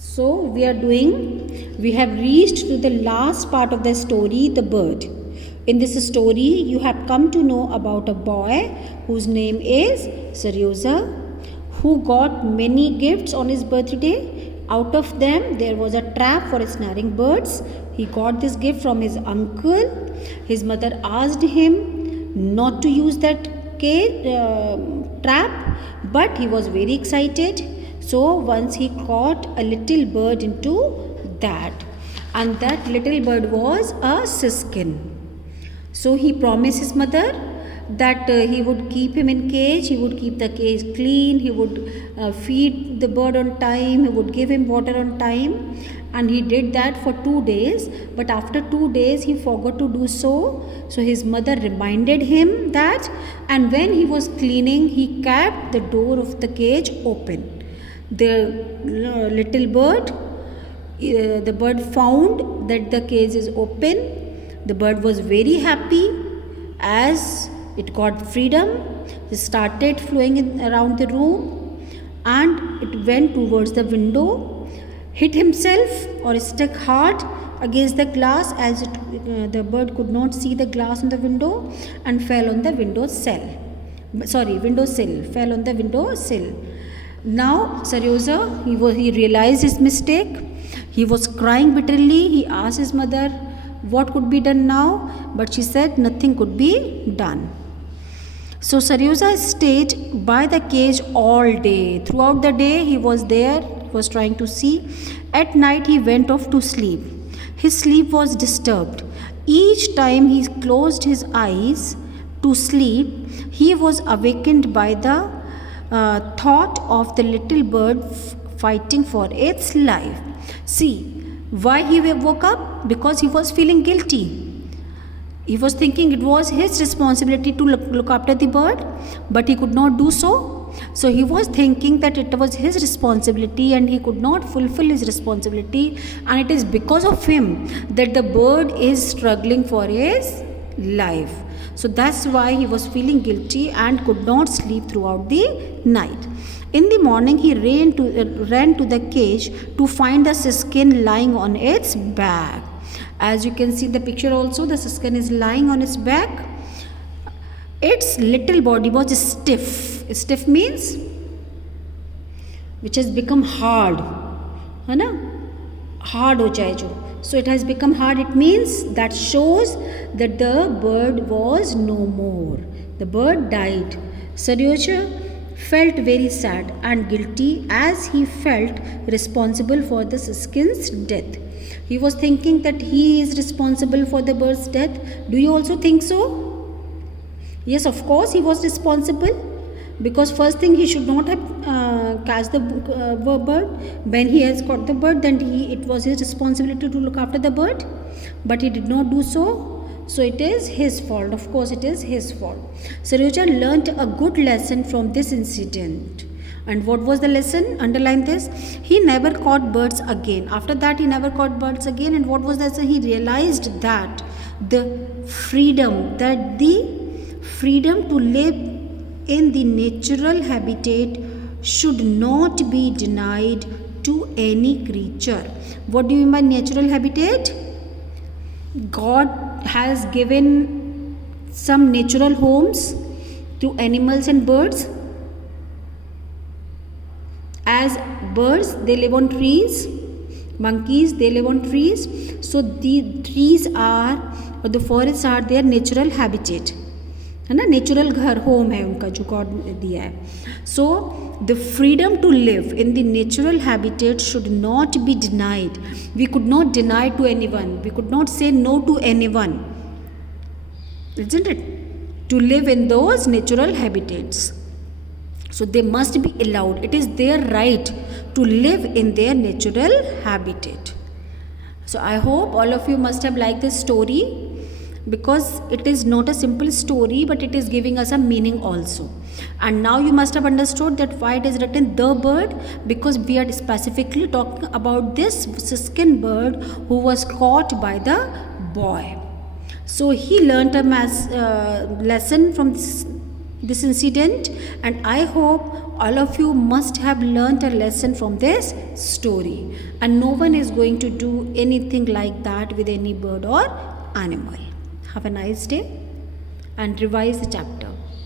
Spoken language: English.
So we have reached to the last part of the story, the bird. In this story, you have come to know about a boy whose name is Seryoza, who got many gifts on his birthday. Out of them, there was a trap for snaring birds. He got this gift from his uncle. His mother asked him not to use that trap, but he was very excited. So once he caught a little bird into that, and that little bird was a siskin. So he promised his mother that he would keep him in cage, he would keep the cage clean, he would feed the bird on time, he would give him water on time, and he did that for 2 days. But after 2 days he forgot to do so. So his mother reminded him that, and when he was cleaning, he kept the door of the cage open. The little bird, the bird found that the cage is open. The bird was very happy as it got freedom. It started flowing around the room, and it went towards the window, hit himself or stuck hard against the glass as the bird could not see the glass on the window, and fell on the windowsill. Fell on the windowsill. Now Seryoza, he realized his mistake. He was crying bitterly. He asked his mother what could be done now, but she said nothing could be done. So Seryoza stayed by the cage all day. Throughout the day he was there, he was trying to see. At night he went off to sleep. His sleep was disturbed. Each time he closed his eyes to sleep, he was awakened by the thought of the little bird fighting for its life. See, why he woke up? Because he was feeling guilty. He was thinking it was his responsibility to look after the bird, but he could not do so. So he was thinking that it was his responsibility and he could not fulfill his responsibility, and it is because of him that the bird is struggling for his life. So that's why he was feeling guilty and could not sleep throughout the night. In the morning, he ran to the cage to find the siskin lying on its back. As you can see the picture also, the siskin is lying on its back. Its little body was stiff. Stiff means which has become hard. है ना? Hard हो जाए जो. So it has become hard. It means that shows that the bird was no more. The bird died. Seryoza felt very sad and guilty as he felt responsible for the siskin's death. He was thinking that he is responsible for the bird's death. Do you also think so? Yes, of course he was responsible, because first thing he should not have catch the bird. When he has caught the bird, then it was his responsibility to look after the bird, but he did not do so. So it is his fault. Of course it is his fault. Seryoza learnt a good lesson from this incident. And what was the lesson? Underline this. He never caught birds again. After that he never caught birds again. And what was the lesson? He realized that the freedom to live in the natural habitat should not be denied to any creature. What do you mean by natural habitat? God has given some natural homes to animals and birds. As birds, they live on trees. Monkeys, they live on trees. So the trees are, or the forests are their natural habitat. है ना, natural घर home है उनका जो God ने दिया है. So the freedom to live in the natural habitat should not be denied. We could not deny to anyone. We could not say no to anyone, isn't it, to live in those natural habitats. So they must be allowed. It is their right to live in their natural habitat. So I hope all of you must have liked this story, because it is not a simple story, but it is giving us a meaning also. And now you must have understood that why it is written the bird, because we are specifically talking about this siskin bird who was caught by the boy. So he learnt a lesson from this incident, and I hope all of you must have learnt a lesson from this story, and no one is going to do anything like that with any bird or animal. Have a nice day and revise the chapter.